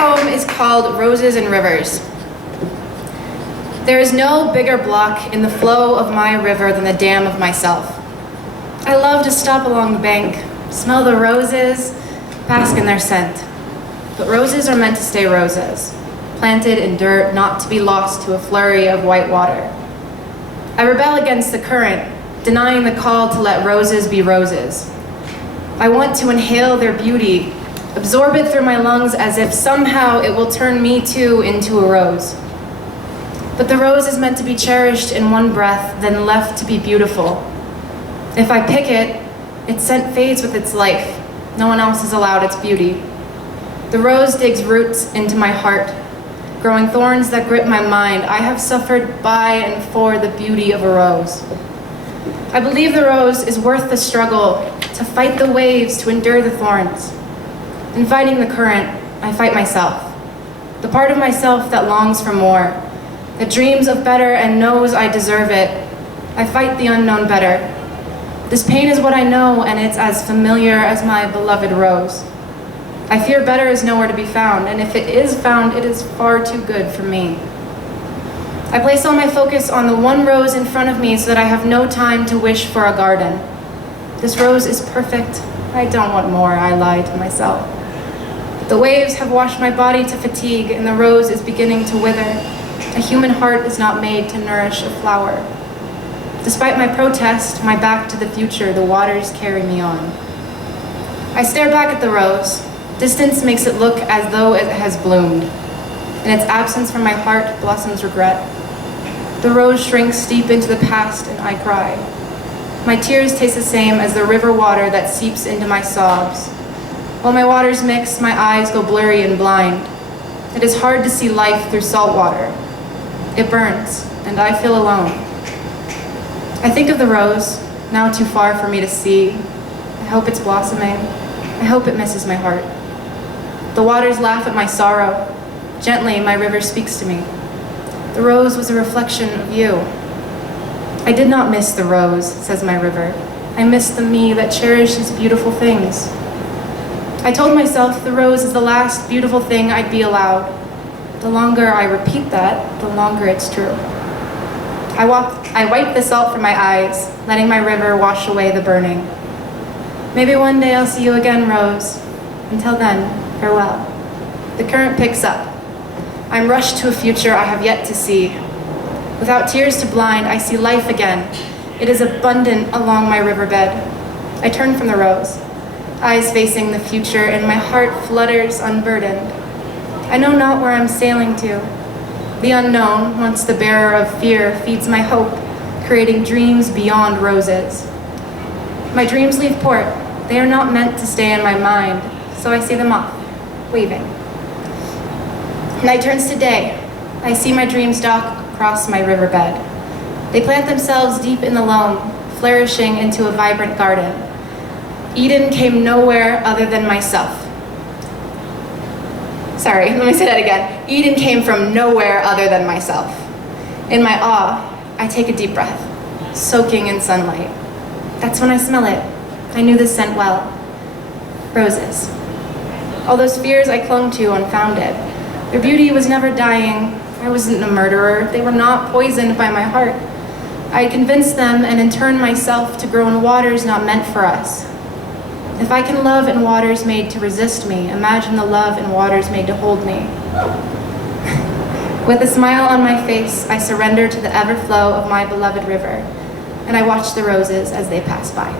poem is called Roses and Rivers. There is no bigger block in the flow of my river than the dam of myself. I love to stop along the bank, smell the roses, bask in their scent. But roses are meant to stay roses, planted in dirt, not to be lost to a flurry of white water. I rebel against the current, denying the call to let roses be roses. I want to inhale their beauty, absorb it through my lungs as if somehow it will turn me too into a rose. But the rose is meant to be cherished in one breath, then left to be beautiful. If I pick it, its scent fades with its life. No one else is allowed its beauty. The rose digs roots into my heart, growing thorns that grip my mind. I have suffered by and for the beauty of a rose. I believe the rose is worth the struggle, to fight the waves, to endure the thorns. In fighting the current, I fight myself, the part of myself that longs for more, that dreams of better and knows I deserve it. I fight the unknown better. This pain is what I know, and it's as familiar as my beloved rose. I fear better is nowhere to be found, and if it is found, it is far too good for me. I place all my focus on the one rose in front of me so that I have no time to wish for a garden. This rose is perfect. I don't want more, I lie to myself. The waves have washed my body to fatigue, and the rose is beginning to wither. A human heart is not made to nourish a flower. Despite my protest, my back to the future, the waters carry me on. I stare back at the rose. Distance makes it look as though it has bloomed. In its absence from my heart blossoms regret. The rose shrinks deep into the past and I cry. My tears taste the same as the river water that seeps into my sobs. While my waters mix, my eyes go blurry and blind. It is hard to see life through salt water. It burns, and I feel alone. I think of the rose, now too far for me to see. I hope it's blossoming. I hope it misses my heart. The waters laugh at my sorrow. Gently, my river speaks to me. The rose was a reflection of you. I did not miss the rose, says my river. I missed the me that cherishes beautiful things. I told myself the rose is the last beautiful thing I'd be allowed. The longer I repeat that, the longer it's true. I wipe the salt from my eyes, letting my river wash away the burning. Maybe one day I'll see you again, Rose. Until then, farewell. The current picks up. I'm rushed to a future I have yet to see. Without tears to blind, I see life again. It is abundant along my riverbed. I turn from the rose, eyes facing the future, and my heart flutters unburdened. I know not where I'm sailing to. The unknown, once the bearer of fear, feeds my hope, creating dreams beyond roses. My dreams leave port. They are not meant to stay in my mind, so I see them off, waving. Night turns to day. I see my dreams dock across my riverbed. They plant themselves deep in the loam, flourishing into a vibrant garden. Eden came nowhere other than myself. Sorry, let me say that again. Eden came from nowhere other than myself. In my awe, I take a deep breath, soaking in sunlight. That's when I smell it. I knew the scent well. Roses. All those fears I clung to unfounded. Their beauty was never dying. I wasn't a murderer. They were not poisoned by my heart. I had convinced them and in turn myself to grow in waters not meant for us. If I can love in waters made to resist me, imagine the love in waters made to hold me. With a smile on my face, I surrender to the ever flow of my beloved river, and I watch the roses as they pass by.